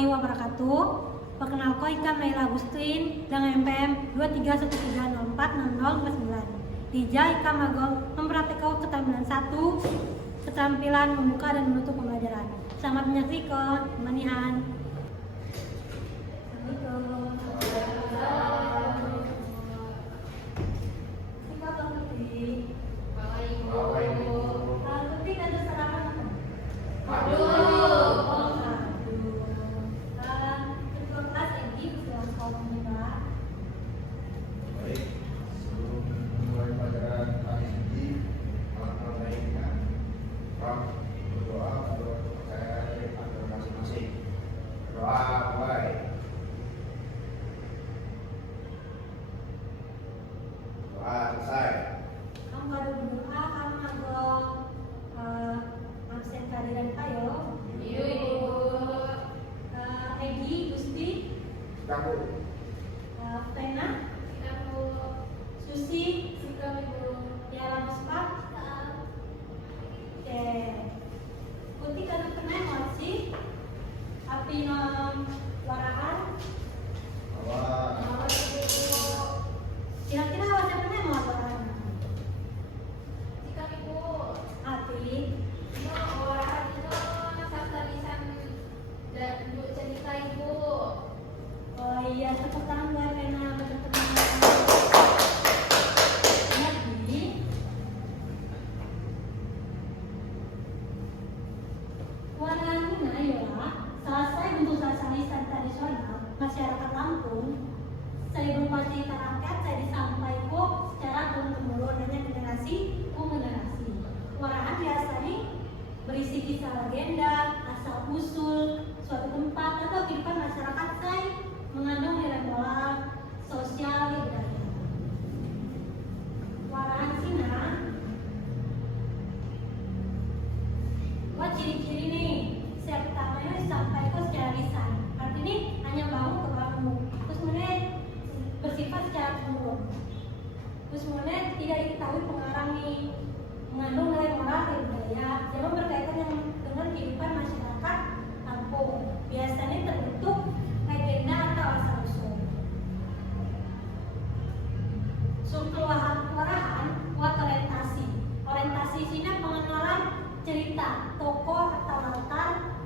warahmatullahi wabarakatuh. Perkenalkan Ika Maila Agustin dengan MPM 2313046049. Dija Ika Magol mempraktikkan keterampilan 1, keterampilan membuka dan menutup pembelajaran. Selamat menyaksikan pemanihan. Selesai. Kamu baru berdoa, kamu magol absen kehadiran kayo. Iya, Ibu. Egi, Gusti, Kamu. Fena, Kamu Susi, suka Ibu. Tiara Muspak. Oke. Putih kadu kena emosi. Api nom warahan. Awal. Awas Ibu. Kira-kira awasnya kena mau warahan. Suka Ibu. Api. Mau orang itu saktarisan dan Bu cerita Ibu. Oh iya, tepuk tangan buat Fena, teman-teman. Jadi, warahan ini adalah selesai bentuk lisan tradisional masyarakat Lampung. Saya berupa cerita rakyat, saya disampaikan secara turun-temurun hanya generasi ke generasi. Warahan biasanya berisi kisah legenda, asal usul suatu tempat atau kehidupan masyarakat saya mengandung nilai moral, sosial, budaya. Warahan Cina, buat ciri-ciri nih. Saya pertamanya disampaikan secara lisan, artinya hanya bahu ke bahu. Terus kemudian bersifat secara umum. Terus kemudian tidak diketahui pengarang nih, mengandung nilai moral dan budaya, yang berkaitan dengan kehidupan masyarakat Lampung. Biasanya terbentuk legenda atau asal usul. Struktur warahan buat orientasi. Orientasi sini pengenalan cerita, tokoh atau latar.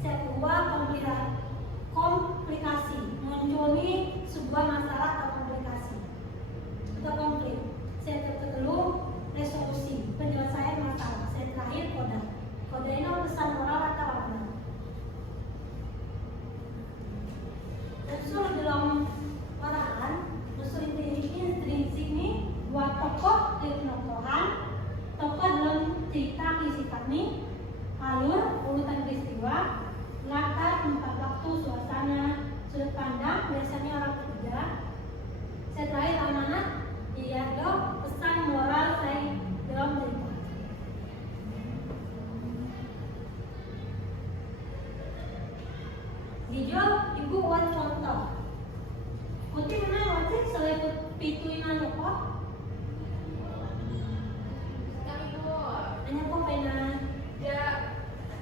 Kedua, komplikasi, munculnya sebuah masalah atau komplikasi atau konflik. Kedua, resolusi, penyelesaian masalah. Terakhir, kode. Kode ini pesan moral atau makna. Unsur dalam warahan, unsur intrinsik ini buat tokoh dan penokohan. Tokoh dalam cerita sifat nih, alur, urutan peristiwa, latar, tempat waktu, suasana, sudut pandang, biasanya orang ketiga. Saya terakhir amanat, dia dong pesan moral saya dalam cerita. Dijo, ibu buat contoh. Kuti mana wajib selain pituinan kok? Suka Ibu. Hanya kok pena. Ya,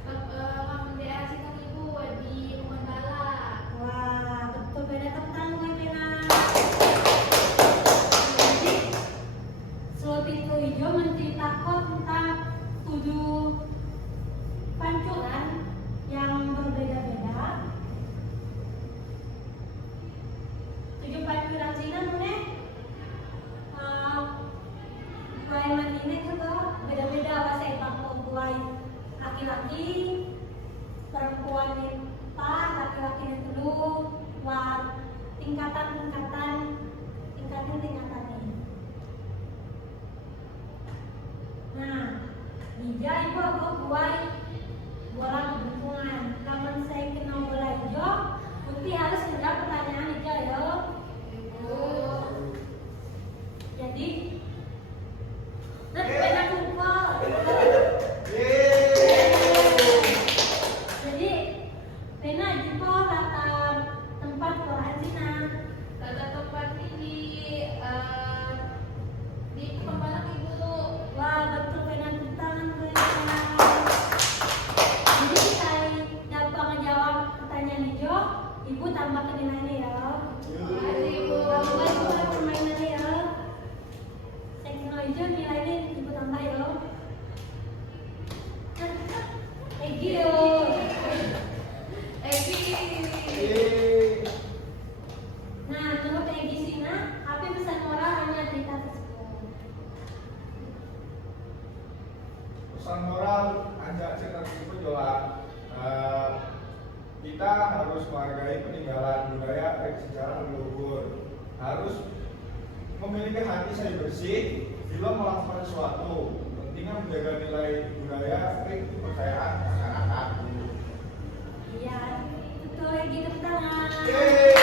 kamu daerah situ Ibu di Pohon Bala. Wah, betul beda tentang gue pena. Jadi, Slow Pitu Hijau menceritakan tentang 7 pancuran yang berbeda-beda. 7 pancuran sini Ibu tambah ke nilainya ya. Makasih, Ibu. Tambah ibu permainannya ya. Section hijau nilainya ibu tambah ya. Egi yo. Egi. Yeay. Nah, menurut Egi Sina, apa pesan moral hanya cerita tersebut? Pesan moral Anja cerita tersebut adalah kita harus menghargai peninggalan budaya baik secara leluhur, harus memiliki hati saya bersih bila melakukan sesuatu. Pentingnya menjaga nilai budaya baik kepercayaan masyarakat. Iya, betul Egi, tepuk tangan. Yeay.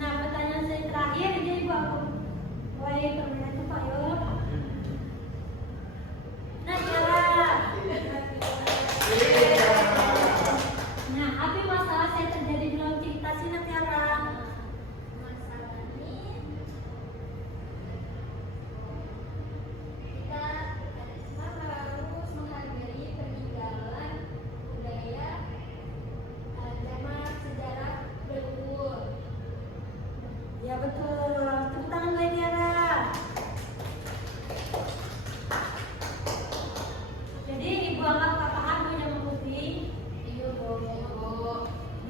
Nah, pertanyaan saya terakhir, jadi ibu aku mulai permainan itu Pak yo. Nah, Tiara. Nah, apa masalah saya terjadi dalam cerita sini Tiara? Masalahnya kita harus menghargai peninggalan budaya zaman sejarah leluhur. Ya betul, tepuk tangan gue Tiara. Jadi ibu anggap kakak aku zaman putih. Iya, Bu.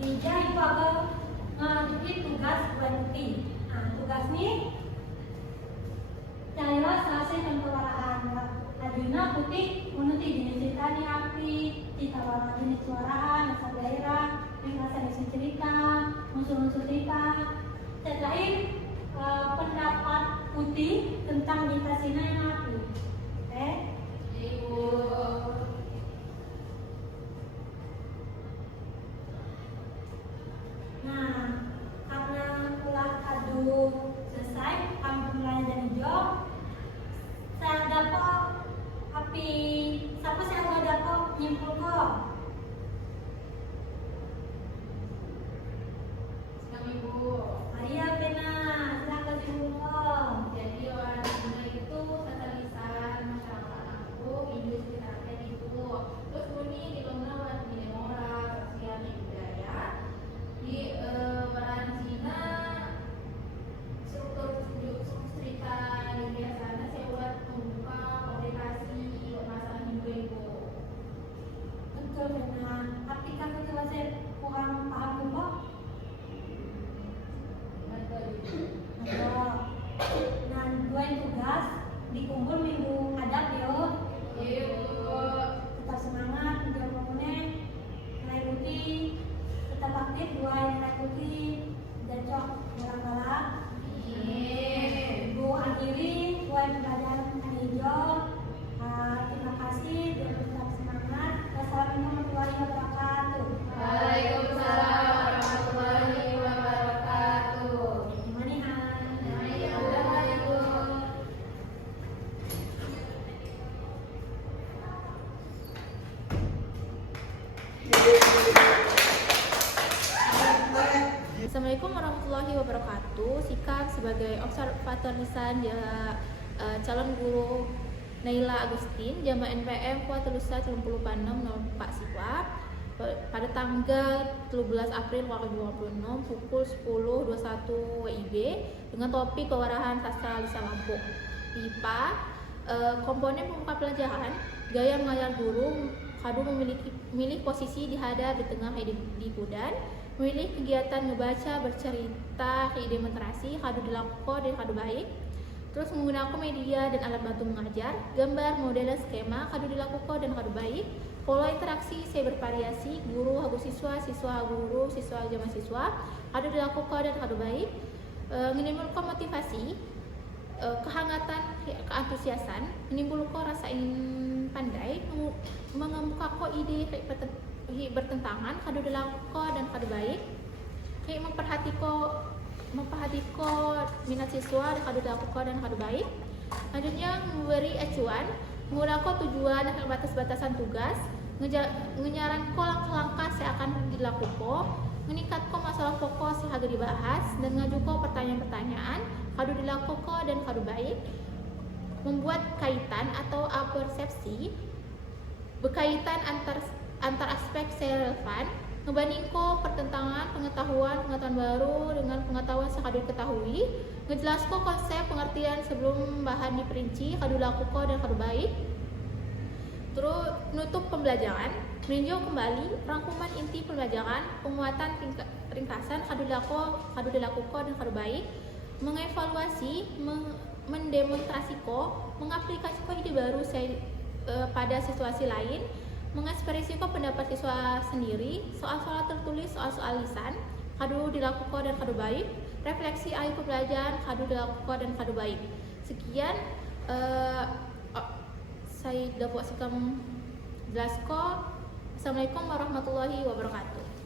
Dia ibu agak ngajuin tugas buat putih. Nah, tugas nih carilah selesai dan pewaraan. Adina putih menuti jenis cerita nih api, cerita warna jenis suaraan, asal daerah, rasa isi cerita, unsur-unsur cerita. Setelahnya pendapat putih tentang cerita Sina yang api. Oke? Ibu. Nah, karena telah adu selesai, kami mulai dari job. Saya dapat api, siapa saya mau dapat nyimpul kok. Silakan, Ibu. Maria Pena, silakan nyimpul kok. Jadi orang Cina itu sasalisan masyarakat aku industri rakyat itu terus bunyi di lomba nilai moral sosial dan budaya di orang Cina struktur cerita di biasanya saya buat membuka publikasi masalah Hindu itu. Betul Pena, tapi kan itu saya kurang paham kok. Nah, dua tugas dikumpul minggu hadap yo. Tetap semangat, jangan bangunnya nilai putih, tetap aktif dua nilai putih, dan cok galak-galak. Ibu akhiri dua pelajaran hijau. Terima kasih dan tetap semangat. Wassalamualaikum warahmatullahi wabarakatuh. Waalaikumsalam warahmatullahi wabarakatuh. Manihan. Assalamualaikum warahmatullahi wabarakatuh. Sikap sebagai observator lisan calon guru Naila Agustin Jama NPM Kuat Lusa 36 Pak Siswa pada tanggal 13 April 2026 pukul 10.21 WIB dengan topik pewarahan sastra lisan Lampung. IPA komponen pembuka pelajaran gaya mengajar guru kadu memilih posisi di hadap di tengah di pudan, memilih kegiatan membaca bercerita demonstrasi kadu dilakukan dan kadu baik, terus menggunakan media dan alat bantu mengajar, gambar model skema kadu dilakukan dan kadu baik, pola interaksi saya bervariasi guru hagu siswa siswa guru siswa jama siswa kadu dilakukan dan kadu baik, menimbulkan motivasi, kehangatan, keantusiasan, menimbulkan rasa ingin pandai, mengemukakan ide bertentangan kadu dilakukan dan kadu baik, memperhatikan minat siswa dan kadu dilakukan dan kadu baik. Selanjutnya memberi acuan, menggunakan tujuan dan batas-batasan tugas, menyarankan langkah-langkah yang akan dilakukan, meningkatkan masalah pokok yang harus dibahas, dan mengajukan pertanyaan-pertanyaan kadu dilakukan dan kadu baik, membuat kaitan atau persepsi berkaitan antar aspek relevan, ngebandingko pertentangan pengetahuan baru dengan pengetahuan sakadu ketahui, ngejelasko konsep pengertian sebelum bahan diperinci, kadu lakuko dan kadu baik. Terus nutup pembelajaran, meninjau kembali rangkuman inti pembelajaran, penguatan ringkasan kadu lakuko dan kadu baik, mengevaluasi, mendemonstrasiko, mengaplikasikan ide baru pada situasi lain, mengekspresikan pendapat siswa sendiri, soal-soal tertulis, soal-soal lisan, kadu dilakukan dan kadu baik, refleksi akhir pembelajaran, kadu dilakukan dan kadu baik. Sekian saya dapat sekam jelasko. Assalamualaikum warahmatullahi wabarakatuh.